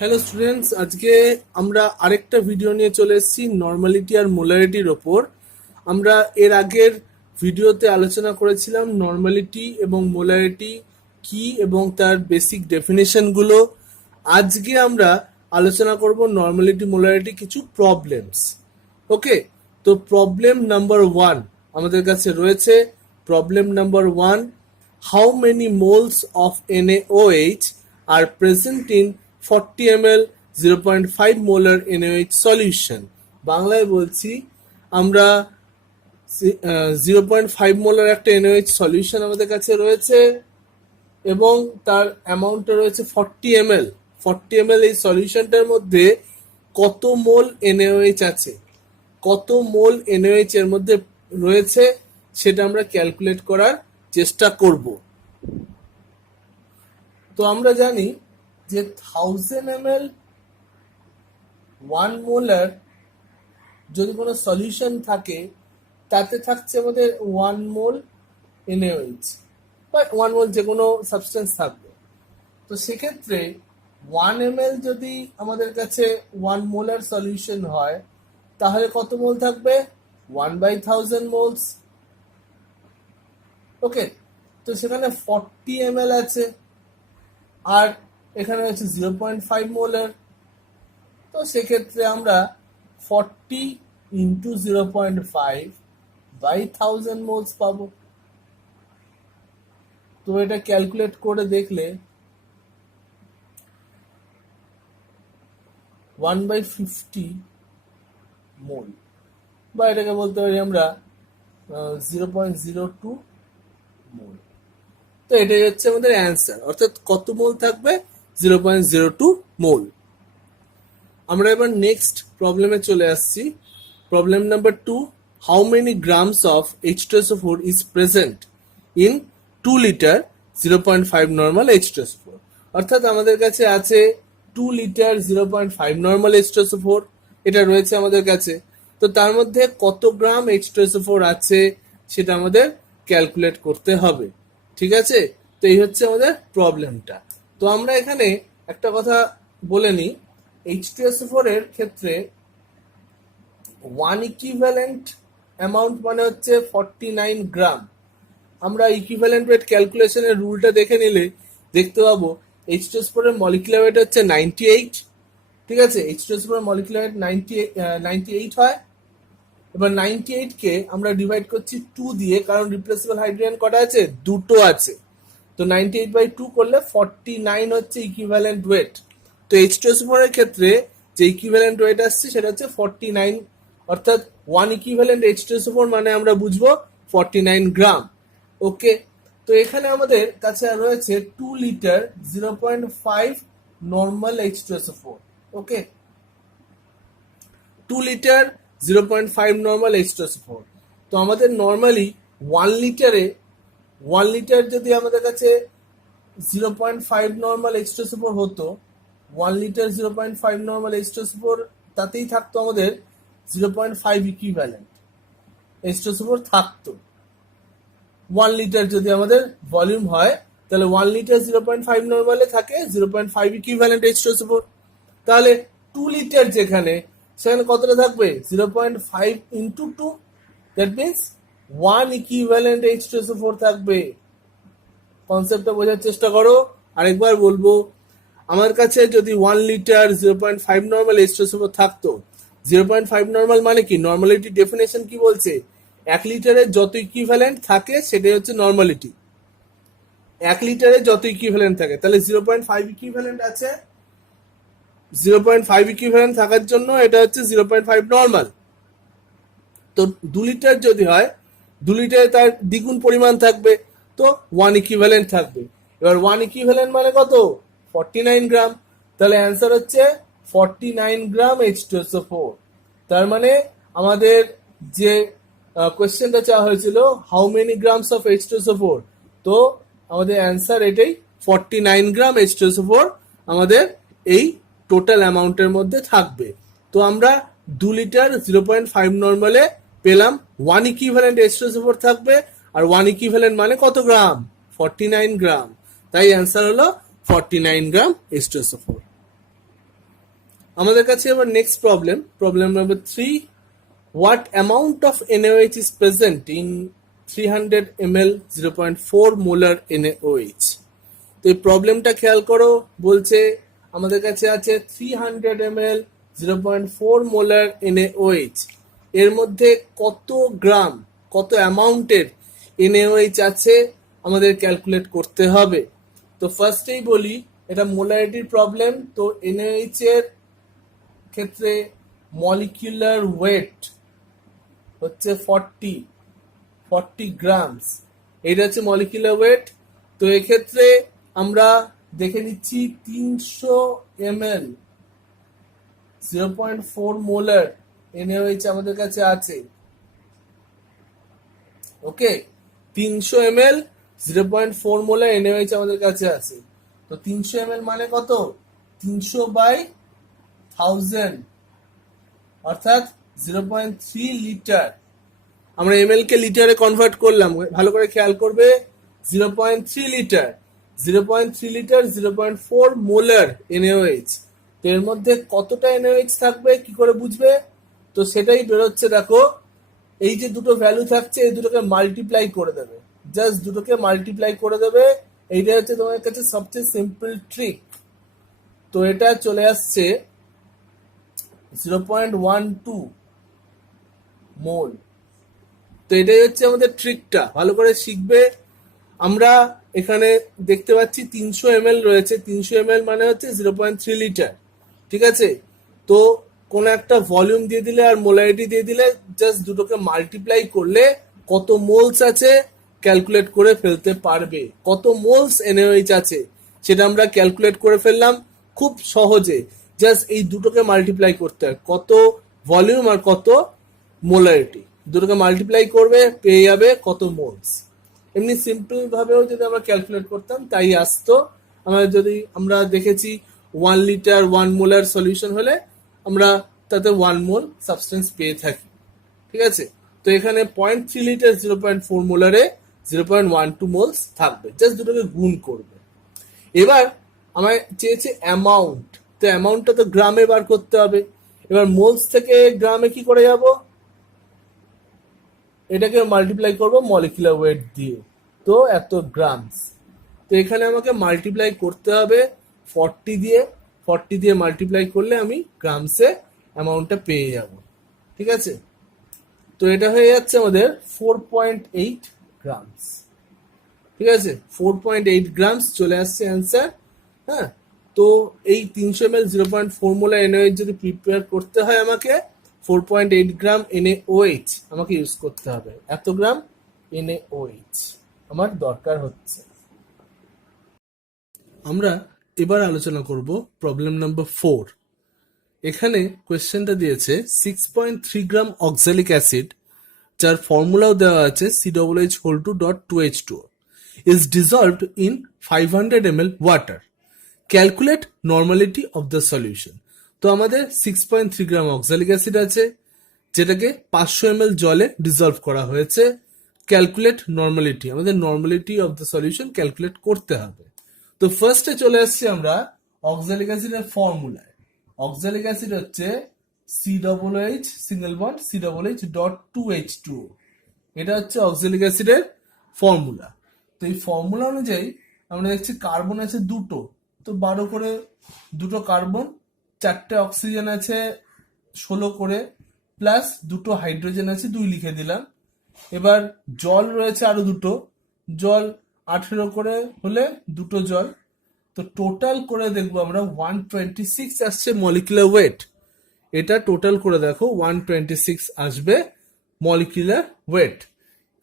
Hello students, আজকে আমরা আরেকটা ভিডিও নিয়ে চলে এসেছি নর্মালিটি আর মোলারিটির ওপর। আমরা এর আগের ভিডিওতে আলোচনা করেছিলাম নর্মালিটি এবং মোলারিটি কি এবং তার বেসিক ডেফিনেশনগুলো। আজকে আমরা আলোচনা করব নর্মালিটি মোলারিটি কিছু প্রবলেমস। ওকে, তো প্রবলেম নাম্বার 1 আমাদের কাছে রয়েছে। Problem number 1, how many moles of NaOH are present in 40 ml 0.5 molar NaOH solution? বাংলায় বলছি, আমরা 0.5 মোলার একটা NaOH সলিউশন আমাদের কাছে রয়েছে এবং তার অ্যামাউন্টটা রয়েছে 40 ml। 40 ml এই সলিউশনটার মধ্যে কত মোল NaOH আছে, কত মোল NaOH এর মধ্যে রয়েছে সেটা আমরা ক্যালকুলেট করার চেষ্টা করব। তো আমরা জানি যে 1000 ml 1 মোলার যদি কোনো সলিউশন থাকে তাতে থাকছে আমাদের 1 মোল NaOH বা 1 মোল যে কোনো সাবস্টেন্স থাকবে। তো সেক্ষেত্রে 1 ml যদি আমাদের কাছে 1 মোলার সলিউশন হয় তাহলে কত মোল থাকবে? 1/1000 মোলস। ওকে, তো সেখানে 40 ml আছে আর এখানে হচ্ছে 0.5 মোলার। তো সেক্ষেত্রে আমরা 40 ইন্টু 0.5/1000 মোলস পাবো। তো এটা ক্যালকুলেট করে দেখলে 1/50 মোল, বা এটাকে বলতে পারি আমরা 0.02 মোল। তো এটাই হচ্ছে আমাদের অ্যান্সার, অর্থাৎ কত মোল থাকবে? 0.02 মোল। আমরা এবার নেক্সট প্রবলেমে চলে আসছি। Problem number 2, how many grams of H2SO4 is present in 2 litre 0.5 normal H2SO4? অর্থাৎ আমাদের কাছে আছে 2 লিটার 0.5 নর্মাল H2SO4, এটা রয়েছে আমাদের কাছে। তো তার মধ্যে কত গ্রাম H2SO4 আছে সেটা আমাদের ক্যালকুলেট করতে হবে। ঠিক আছে, তো এই হচ্ছে আমাদের প্রবলেমটা। তো আমরা এখানে একটা কথা বলে নিই, H2SO4 এর ক্ষেত্রে 1 ইকুইভ্যালেন্ট অ্যামাউন্ট মানে হচ্ছে 49 গ্রাম। আমরা ইকুইভ্যালেন্ট ওয়েট ক্যালকুলেশনের রুলটা দেখে নিলে দেখতে পাবো H2SO4 এর মলিকুলার ওয়েট হচ্ছে 98। ঠিক আছে, H2SO4 এর মলিকুলার ওয়েট 98 হয়। এবার 98 কে আমরা ডিভাইড করছি 2 দিয়ে, কারণ রিপ্লেসেবল হাইড্রোজেন কটা আছে? দুটো আছে। তো 98/2 করলে 49 হচ্ছে ইকুইভ্যালেন্ট ওয়েট। তো H2SO4 এর ক্ষেত্রে যে ইকুইভ্যালেন্ট ওয়েট আসছে সেটা হচ্ছে 49, অর্থাৎ 1 ইকুইভ্যালেন্ট H2SO4 মানে আমরা বুঝবো 49 গ্রাম। ওকে, তো এখানে আমাদের কাছে রয়েছে 2 লিটার 0.5 নর্মাল H2SO4। ওকে, 2 লিটার 0.5 নর্মাল H2SO4। তো আমাদের নর্মালি 1 লিটার যদি আমাদের কাছে 0.5 নর্মাল H2SO4 হতো, 1 লিটার 0.5 নর্মাল H2SO4 তাতেই থাকতো আমাদের 0.5 ইকুইভ্যালেন্ট H2SO4 থাকতো। 1 লিটার যদি আমাদের ভলিউম হয় তাহলে 1 লিটার 0.5 নর্মালে থাকে 0.5 ইকুইভ্যালেন্ট H2SO4। তাহলে 2 লিটার যেখানে, সেখানে কতটা থাকবে? 0.5 into 2, that means 1 equivalent H2SO4 থাকবে। কনসেপ্টটা বোঝার চেষ্টা করো। আরেকবার বলবো, আমার কাছে যদি 1 লিটার 0.5 নর্মাল H2SO4 থাকতো, 0.5 নর্মাল মানে কি? নর্মালিটি ডেফিনেশন কি বলছে? 1 লিটারে যত ইকুইভ্যালেন্ট থাকে সেটাই হচ্ছে নর্মালিটি। 1 লিটারে যত ইকুইভ্যালেন্ট থাকে, তাহলে 0.5 ইকুইভ্যালেন্ট আছে। 0.5 ইকুইভ্যালেন্ট থাকার জন্য এটা হচ্ছে 0.5 নর্মাল। তো 2 লিটার যদি হয়, 2 লিটারে তার দ্বিগুণ পরিমাণ থাকবে, তো 1 ইকুইভ্যালেন্ট থাকবে। এবার 1 ইকুইভ্যালেন্ট মানে কত? 49 গ্রাম। তাহলে অ্যান্সার হচ্ছে 49 গ্রাম H2SO4। তার মানে আমাদের যে কোয়েশ্চেনটা চাওয়া হয়েছিল, how many grams of H2SO4, তো আমাদের অ্যান্সার এটাই, 49 গ্রাম H2SO4 আমাদের এই টোটাল অ্যামাউন্টের মধ্যে থাকবে। তো আমরা 2 লিটার 0.5 নর্মালে পেলাম 1 ইকুইভ্যালেন্ট H2SO4 থাকবে, আর 1 ইকুইভ্যালেন্ট মানে কত গ্রাম? 49 গ্রাম। তাই অ্যান্সার হলো 49 গ্রাম H2SO4। আমাদের কাছে এবার next problem number 3, what amount of NaOH is present in 300 ml 0.4 molar NaOH? তো এই প্রবলেমটা খেয়াল করো, বলছে আমাদের কাছে আছে 300 ml 0.4 মোলার NaOH, এর মধ্যে কত গ্রাম, কত অ্যামাউন্টের NaOH আছে আমাদের ক্যালকুলেট করতে হবে। তো ফার্স্টেই বলি এটা মোলারিটির প্রবলেম, তো NaOH এর ক্ষেত্রে মলিকিউলার ওয়েট হচ্ছে 40 গ্রামস, এটা হচ্ছে মলিকিউলার ওয়েট। তো এক্ষেত্রে আমরা দেখে নিচ্ছি 300 ml 0.4 মোলার NaOH আমাদের কাছে আছে। ওকে, 300 ml 0.4 মোলার NaOH আমাদের কাছে আছে। তো 300 ml মানে কত? 300/1000 অর্থাৎ 0.3 লিটার। আমরা এমএল কে লিটারে কনভার্ট করলাম, ভালো করে খেয়াল করবে। 0.3 লিটার, 0.3 লিটার 0.4 মোলার NaOH। তো এর মধ্যে কতটা NaOH থাকবে কি করে বুঝবে? তো সেটাই বেরোচ্ছে, দেখো এই যে দুটো ভ্যালু থাকছে এই দুটোকে মাল্টিপ্লাই করে দেবে, জাস্ট দুটোকে মাল্টিপ্লাই করে দেবে। এইটা হচ্ছে তোমার কাছে সবচেয়ে সিম্পল ট্রিক। তো এটা চলে আসছে 0.12 মোল। তো এটাই হচ্ছে আমাদের ট্রিকটা, ভালো করে শিখবে। আমরা এখানে দেখতে পাচ্ছি 300 ml রয়েছে, 300 ml মানে হচ্ছে 0.3 লিটার, ঠিক আছে। তো কোন একটা ভলিউম দিয়ে দিলে আর মোলারিটি দিয়ে দিলে জাস্ট দুটোকে মাল্টিপ্লাই করলে কত মোলস আছে ক্যালকুলেট করে ফেলতে পারবে। কত মোলস NaOH আছে সেটা আমরা ক্যালকুলেট করে ফেললাম খুব সহজে, জাস্ট এই দুটোকে মাল্টিপ্লাই করতে হয়, কত ভলিউম আর কত মোলারিটি, দুটোকে মাল্টিপ্লাই করবে পেয়ে যাবে কত মোলস। এমনি সিম্পল ভাবেও যদি আমরা ক্যালকুলেট করতাম তাই আসতো। আমরা দেখেছি 1 লিটার 1 মোলার সলিউশন হলে আমরা তাতে 1 মোল সাবস্টেন্স পেয়ে থাকি, ঠিক আছে। তো এখানে 0.3 লিটার 0.4 মোলারে 0.12 মোলস থাকবে, জাস্ট দুটোকে গুণ করবে। এবার আমার চেয়েছে অ্যামাউন্ট, তো অ্যামাউন্টটা তো গ্রামে বার করতে হবে। এবার মোলস থেকে গ্রামে কি করে যাব? এটাকে মাল্টিপ্লাই করব মলিকুলার ওয়েট দিয়ে, তো এত গ্রামস। তো এখানে আমাকে মাল্টিপ্লাই করতে হবে 40 দিয়ে, 40 দিয়ে মাল্টিপ্লাই করলে আমি গ্রামসে অ্যামাউন্টটা পেয়ে যাব, ঠিক আছে। তো এটা হয়ে যাচ্ছে আমাদের 4.8 গ্রামস, ঠিক আছে। 4.8 গ্রামস চলে আসছে অ্যান্সার। হ্যাঁ, তো এই 300 ml 0.4 মোলার NaOH যদি প্রিপেয়ার করতে হয় আমাকে 4.8 গ্রাম NaOH আমাকে ইউজ করতে হবে, এত গ্রাম NaOH আমার দরকার হচ্ছে। আমরা এবার আলোচনা করব প্রবলেম নাম্বার 4। এখানে কোয়েশ্চেনটা দিয়েছে 6.3 গ্রাম অক্সালিক অ্যাসিড, যার ফর্মুলাও দেওয়া আছে COOH2.2H2O is dissolved in 500 ml water. Calculate normality of the solution. তো আমাদের 6.3 গ্রাম অক্সালিক অ্যাসিড আছে, যেটাকে 500 ml জলে ডিজলভ করা হয়েছে। ক্যালকুলেট নর্মালিটি, আমাদের normality of the solution calculate করতে হবে। তো ফার্স্টে চলে আসছি আমরা অক্সালিক অ্যাসিডের ফর্মুলায়। অক্সালিক অ্যাসিড হচ্ছে COOH সিঙ্গেল বন্ড COOH.2H2O, এটা হচ্ছে অক্সালিক অ্যাসিডের ফর্মুলা। তো এই ফর্মুলা অনুযায়ী আমরা দেখছি কার্বন আছে দুটো, তো 12 করে দুটো কার্বন, 4টে অক্সিজেন আছে 16 করে, প্লাস দুটো হাইড্রোজেন আছে 2 লিখে দিলাম। এবার জল রয়েছে আরো দুটো, জল 18 করে হলে দুটো জল। তো টোটাল করে দেখবো আমরা 126 আসছে মলিকুলার ওয়েট। এটা টোটাল করে দেখো 126 আসবে মলিকুলার ওয়েট।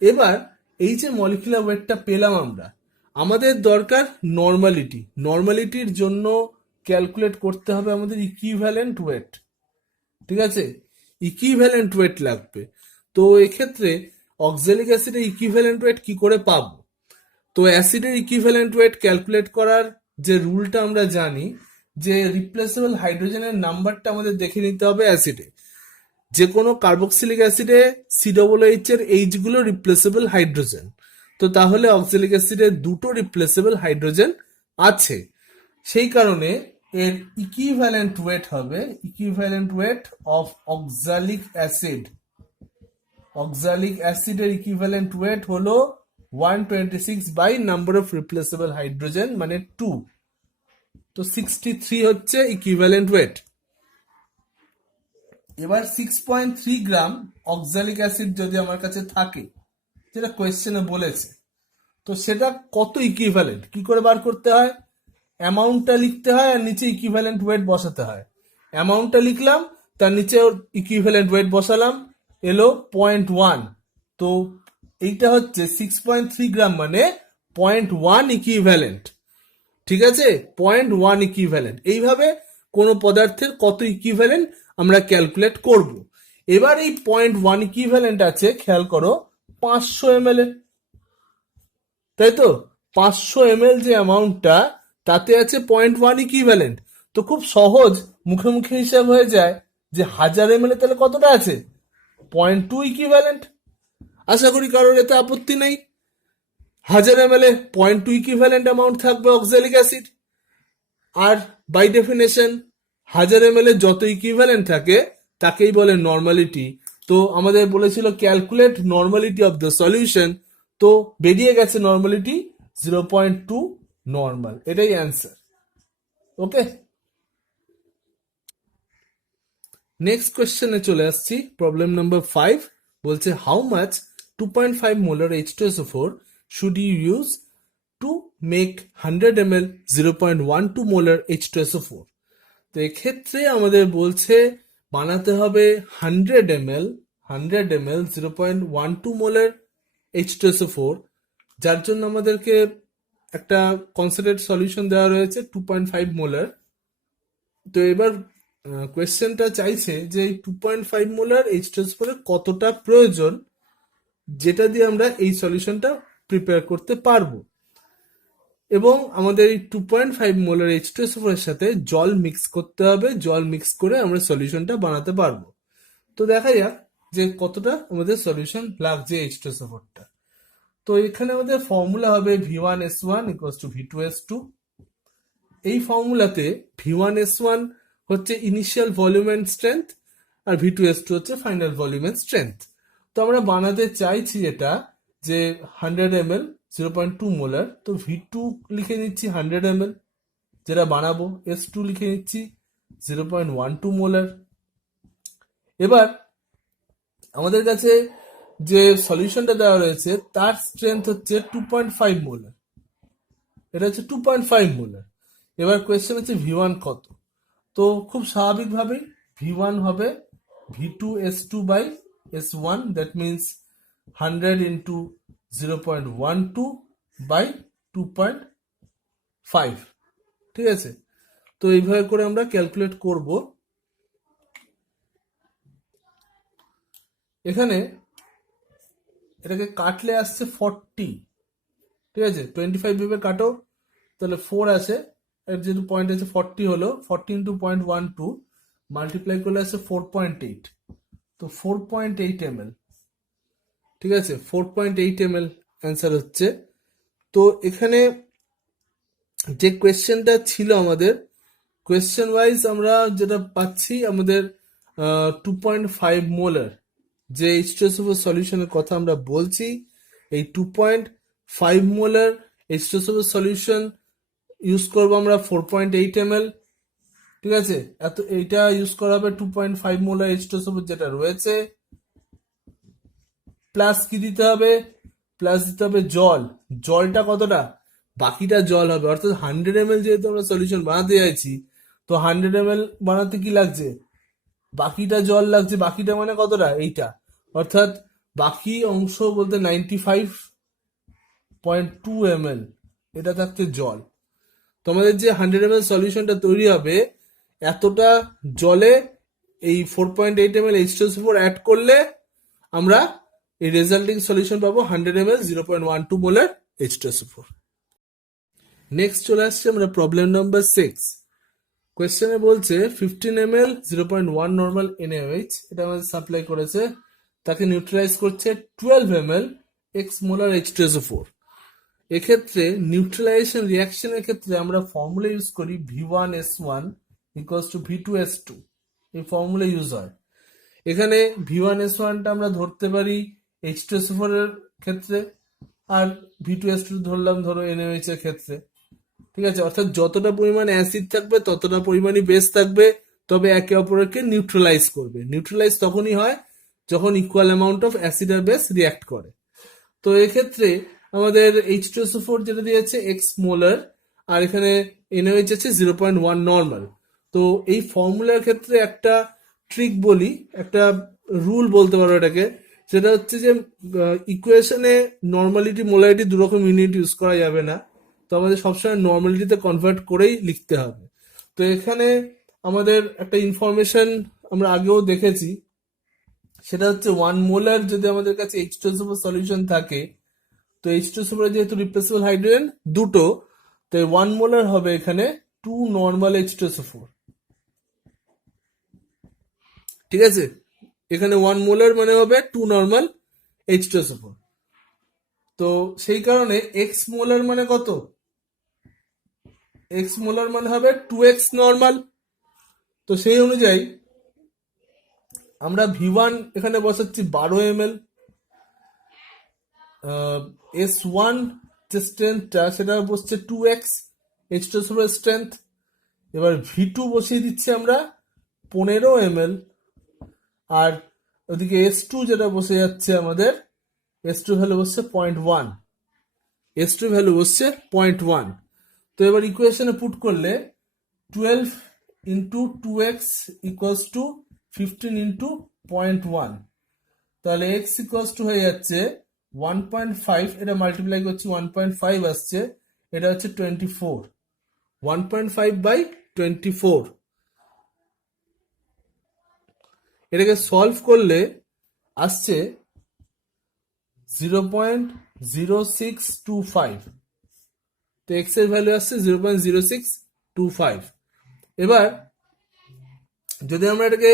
এবার এই যে মলিকুলার ওয়েটটা পেলাম আমরা, আমাদের দরকার নর্মালিটি। নর্মালিটির জন্য ক্যালকুলেট করতে হবে আমাদের ইকুইভ্যালেন্ট ওয়েট, ঠিক আছে। ইকুইভ্যালেন্ট ওয়েট লাগবে। তো এক্ষেত্রে অক্সালিক অ্যাসিডের ইকুইভ্যালেন্ট ওয়েট কি করে পাবো? তো অ্যাসিডের ইকুইভ্যালেন্ট ওয়েট ক্যালকুলেট করার যে রুলটা আমরা জানি, যে রিপ্লেসেবল হাইড্রোজেনের নাম্বারটা আমাদের দেখে নিতে হবে অ্যাসিডে। যে কোনো কার্বক্সিলিক অ্যাসিডে COOH এর এইচ গুলো রিপ্লেসেবল হাইড্রোজেন, তো তাহলে অক্সালিক অ্যাসিডে দুটো রিপ্লেসেবল হাইড্রোজেন আছে। সেই কারণে এর ইকুইভ্যালেন্ট ওয়েট হবে equivalent weight of oxalic acid. Oxalic অ্যাসিডের ইকুইভ্যালেন্ট ওয়েট হলো 126 by number of replaceable hydrogen মানে 2। তো 63 হচ্ছে ইকুইভ্যালেন্ট ওয়েট। এবার 6.3 গ্রাম অক্সালিক অ্যাসিড যদি আমার কাছে থাকে, যেটা কোয়েশ্চেনে বলেছে, তো সেটা কত ইকুইভ্যালেন্ট কি করে বার করতে হয়? অ্যামাউন্টটা লিখতে হয় আর নিচে ইকুইভ্যালেন্ট ওয়েট বসাতে হয়। অ্যামাউন্টটা লিখলাম, তার নিচে ইকুইভ্যালেন্ট ওয়েট বসালাম, এলো 0.1। তো এইটা হচ্ছে 6.3 গ্রাম মানে 0.1 ইকুইভ্যালেন্ট। ঠিক আছে, 0.1 ইকুইভ্যালেন্ট। এইভাবে কোনো পদার্থের কত ইকুইভ্যালেন্ট আমরা ক্যালকুলেট করব। এবার এই 0.1 ইকুইভ্যালেন্ট আছে, খেয়াল করো, 500 ml এর, তাই তো? 500 ml যে অ্যামাউন্টটা, তাতে আছে 0.1 ইকুইভ্যালেন্ট। তো খুব সহজ মুখে মুখে হিসাব হয়ে যায় যে 1000 ml তাহলে কতটা আছে? 0.2 ইকুইভ্যালেন্ট। আশা করি কারোর এতে আপত্তি নেই। 1000 ml এ 0.2 ইকুইভ্যালেন্ট অ্যামাউন্ট থাকবে অক্সালিক অ্যাসিড। আর বাই ডেফিনেশন 1000 ml এ যত ইকুইভ্যালেন্ট থাকে তাকেই বলে নর্মালিটি। তো আমাদের বলেছিল calculate normality of the solution, তো বেরিয়ে গেছে নর্মালিটি 0.2 নর্মাল। এটাই অ্যান্সার। ওকে, নেক্সট কোয়েশ্চেনে চলে আসছি। প্রবলেম নাম্বার 5 বলছে how much 2.5 molar H2SO4 should you use to make 100 ml 0.12 molar H2SO4। তো এক্ষেত্রে আমাদের বলছে বানাতে হবে 100 ml 0.12 মোলার H2SO4, যার জন্য আমাদেরকে একটা কনসেন্ট্রেট সলিউশন দেওয়া রয়েছে 2.5 মোলার। তো এবার কোয়েশ্চেনটা চাইছে যে এই 2.5 মোলার H2SO4 এর কতটা প্রয়োজন, যেটা দিয়ে আমরা এই সলিউশনটা প্রিপেয়ার করতে পারবো। এবং আমাদের এই 2.5 মোলার H2SO4 এর সাথে জল মিক্স করতে হবে। জল মিক্স করে আমরা সলিউশনটা বানাতে পারবো। তো দেখা যাক যে কতটা আমাদের সলিউশন লাগছে H2SO4টা। তো এখানে আমাদের ফর্মুলা হবে V1S1 = V2S2। এই ফর্মুলাতে V1S1 হচ্ছে ইনিশিয়াল ভলিউম এন্ড স্ট্রেংথ, আর V2S2 হচ্ছে ফাইনাল ভলিউম এন্ড স্ট্রেংথ। তো আমরা বানাতে চাইছি এটা যে 100 ml 0.2 মোলার। তো V2 লিখে নিচ্ছি 100 ml, যেটা বানাবো। S2 লিখে নিচ্ছি 0.12 মোলার। এবার আমাদের কাছে যে সলিউশনটা দেওয়া রয়েছে তার স্ট্রেংথ হচ্ছে 2.5 মোলার, এটা হচ্ছে 2.5 মোলার। এবার কোয়েশ্চেন হচ্ছে V1 কত। তো খুব স্বাভাবিকভাবেই V1 হবে V2S2 by S1, that means 100 into 0.12 by 2.5। ঠিক আছে, তো এইভাবে করে আমরা ক্যালকুলেট করব। এখানে এটাকে কাটলে আসছে 40। ঠিক আছে, 25 ভেবে কাটো, তাহলে 4 আছে, এর যেহেতু পয়েন্ট আছে 40 হলো, 40 ইন্টু 0.12 মাল্টিপ্লাই করলে আসছে 4.8। তো 4.8 ml। ঠিক আছে, 4.8 ml অ্যান্সার হচ্ছে। তো এখানে যে কোয়েশ্চেনটা ছিল আমাদের, কোয়েশ্চেন ওয়াইজ আমরা যেটা পাচ্ছি, আমাদের 2.5 মোলার যে H2SO4 সলিউশনের কথা আমরা বলছি, এই 2.5 মোলার H2SO4 সলিউশন ইউজ করবো আমরা 4.8 ml। ঠিক আছে, এইটা ইউজ করা হবে 2.5 মোলার H2SO4 যেটা রয়েছে। প্লাস কি দিতে হবে? প্লাস দিতে হবে জল। জলটা কতটা? বাকিটা জল হবে, অর্থাৎ 100 ml যেহেতু আমরা সলিউশন বানাতে চাইছি, তো 100 ml বানাতে কি লাগছে? বাকিটা জল লাগছে। বাকিটা মানে কতটা? এইটা, অর্থাৎ বাকি অংশ বলতে 95.2 ml এটা থাকছে জল। তো আমাদের যে 100 ml সলিউশনটা তৈরি হবে, এতটা জলে এই 4.8 ml H2SO4 অ্যাড করলে আমরা এই রেজাল্টিং সলিউশন পাবো 100 ml 0.12 মোলার H2SO4। নেক্সট চলে আসছে আমরা প্রবলেম নাম্বার 6। কোয়েশ্চেনে বলছে 15 ml 0.1 নর্মাল NaOH, এটা আমাদের সাপ্লাই করেছে, তাকে নিউট্রালাইজ করছে 12 ml x মোলার H2SO4। এক্ষেত্রে নিউট্রালাইজেশন রিয়াকশনের ক্ষেত্রে আমরা ফর্মুলা ইউজ করি V1S1 ইকুয়ালস টু V2S2, এই ফর্মুলা ইউজ হয়। এখানে V1S1টা আমরা ধরতে পারি H2SO4 এর ক্ষেত্রে, আর V2S2 ধরলাম ধরো NaOH এর ক্ষেত্রে। ঠিক আছে, অর্থাৎ যতটা পরিমাণ অ্যাসিড থাকবে ততটা পরিমাণই বেস থাকবে, তবে একে অপরকে নিউট্রালাইজ করবে। নিউট্রালাইজ তখনই হয় যখন ইকুয়াল অ্যামাউন্ট অফ অ্যাসিড আর বেস রিয়াক্ট করে। তো এক্ষেত্রে আমাদের H2SO4 যেটা দিয়েছে এক্স মোলার, আর এখানে NaOH আছে 0.1 নর্মাল। তো এই ফর্মুলার ক্ষেত্রে একটা ট্রিক বলি, একটা রুল বলতে পারো এটাকে, সেটা হচ্ছে যে ইকুয়েশনে নর্মালিটি মোলারিটি দুরকম ইউনিট ইউজ করা যাবে না, তো আমাদের সবসময় নর্মালিটিতে কনভার্ট করেই লিখতে হবে। তো এখানে আমাদের একটা ইনফরমেশন আমরা আগেও দেখেছি, সেটা হচ্ছে 1 মোলার যদি আমাদের কাছে H2SO4 সলিউশন থাকে, তো H2SO4 যেহেতু রিপ্লেসেবল হাইড্রোজেন দুটো, তো 1 মোলার হবে এখানে 2 নর্মাল H2SO4। ঠিক আছে, এখানে 1 মোলার মানে হবে 2 নর্মাল H2SO4। তো সেই কারণে এক্স মোলার মানে কত? এক্স মোলার মানে হবে 2x নর্মাল। তো সেই অনুযায়ী আমরা V1 এখানে বসাচ্ছি 12 ml, S1 যে স্ট্রেংথটা সেটা বসছে 2x H2SO4 স্ট্রেংথ। এবার V2 বসিয়ে দিচ্ছি আমরা 15 ml, আর ওদিকে S2 যেটা বসে যাচ্ছে আমাদের, S2 ভ্যালু বসছে 0.1, S2 ভ্যালু বসছে 0.1। তো এবার ইকুয়েশনে পুট করলে 12 into 2x equals to 15 into 0.1, তাহলে x ইকুয়ালস টু হয়ে যাচ্ছে 1.5, এটা মাল্টিপ্লাই করছি 1.5 আসছে, এটা হচ্ছে 24, 1.5/24। এটাকে সলভ করলে আসছে 0.0625, তো x এর ভ্যালু আসছে 0.0625। এবার যদি আমরা এটাকে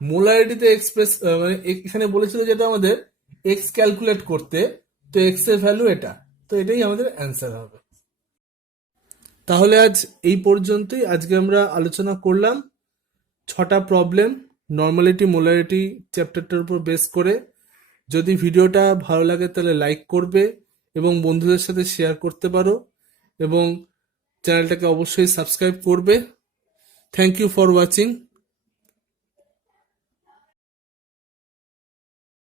মোলারিটিতে এক্সপ্রেস, মানে এখানে বলেছিল যেটা আমাদের এক্স ক্যালকুলেট করতে, তো এক্স এর ভ্যালু এটা, তো এটাই আমাদের অ্যান্সার হবে। তাহলে আজ এই পর্যন্তই। আজকে আমরা আলোচনা করলাম 6টা প্রবলেম নর্মালিটি মোলারিটি চ্যাপ্টারটার উপর বেস করে। যদি ভিডিওটা ভালো লাগে তাহলে লাইক করবে এবং বন্ধুদের সাথে শেয়ার করতে পারো, এবং চ্যানেলটাকে অবশ্যই সাবস্ক্রাইব করবে। Thank you for watching.